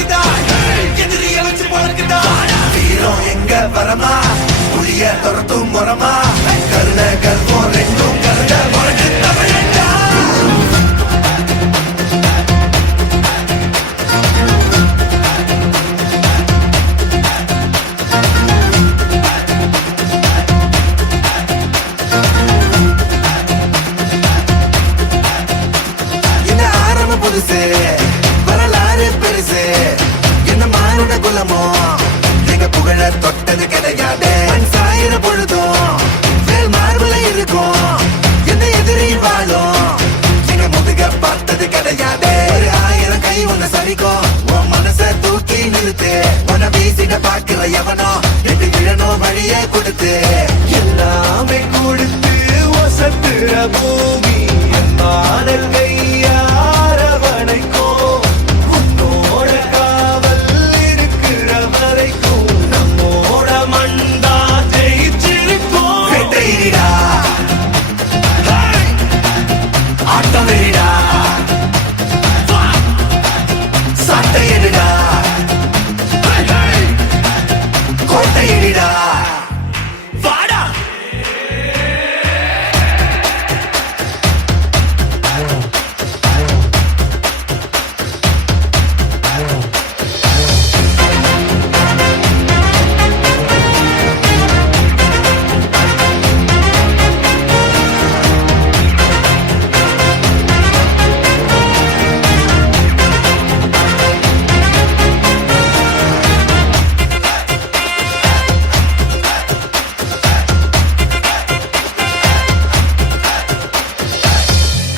பறக்குதா எதிரிய வச்சு பழக்குதா வீரம் எங்க வரமா புளிய துரத்தும் முறமா கருண கல்பம் ரெண்டும் கருண முறகு தமிழண்டா என்ன ஆரம்ப புதுசு வரலாறு பெருசு என்ன மானுட குலமோ எங்க புகழ தொட்டது கிடையாது சாயிர பொழுதும் வேல் மார்புல இருக்கும் என்ன எதிரி வாழும் எங்க முதுக பார்த்தது கிடையாது ஒரு 1000 கை உன்னை சரிக்கும் உன் மனச தூக்கி நிறுத்து உன்னை வீசிட பாக்குற எவனோ எட்டு விழனோ வழியே கொடுத்து எல்லாமே கொடுத்து வசத்துற பூமி மாடல் கையாரவணைக்கோ உன்னோட காவல் இருக்கிற வரைக்கும் நம்மோட மண்டா ஜெயிச்சிருக்கோம் வெட்டையிடா ஆட்டம் வெறிடா சட்டையிடா கோட்டையிடா வாடா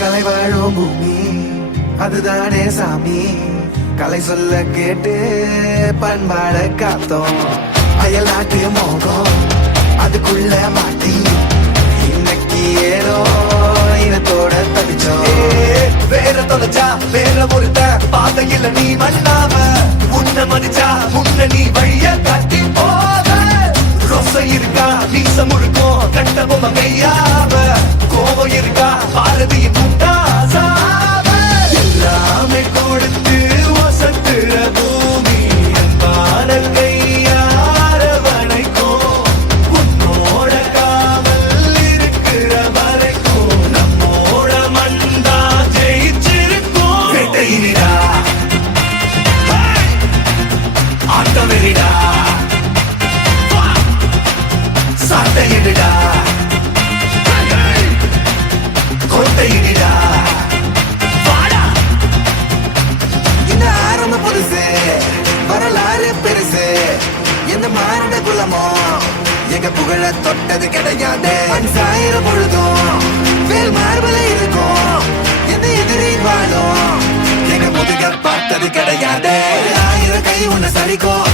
கலை வாழும் பூமி அதுதானே சாமி கலை சொல்ல கேட்டு பண்பாட காத்தோம் அயல்நாட்டு மோகம் அதுக்குள்ள மாட்டி இன்னைக்கு ஏதோ இனத்தோட தவிச்சோம் வேற தொலைச்சா வேற ஒருத்த பாதையில நீ மண்ணாம முன்ன மதிச்சா முன்ன நீ வழிய காட்டி போக ரோசை இருக்கா நீச முழுக்கும் கண்ட பொம்மை கையாவ கோபம் இருக்கா பாரதியின் முட்டாசாவ எல்லாமே கொடுத்து வசத்துற பூமி பாடல் கையாரவணைக்கும் உன்னோட காவல் இருக்கிற வரைக்கும் நம்மோட மண்டா ஜெயிச்சிருக்கும் வெட்டையிடா ஆட்டம் வெறிடா சட்டையிடா கோட்டையிடா வாடா இந்த ஆரம்ப புதுசு வரலாறு பெருசு எந்த மானுட குலமோ எங்க புகழ தொட்டது கிடையாது சாயிர பொழுதும் வேல் மார்பல இருக்கும் எந்த எதிரி வாழும் எங்க முதுக பார்த்தது கிடையாது 1000 கை உன்னை சரிக்கும்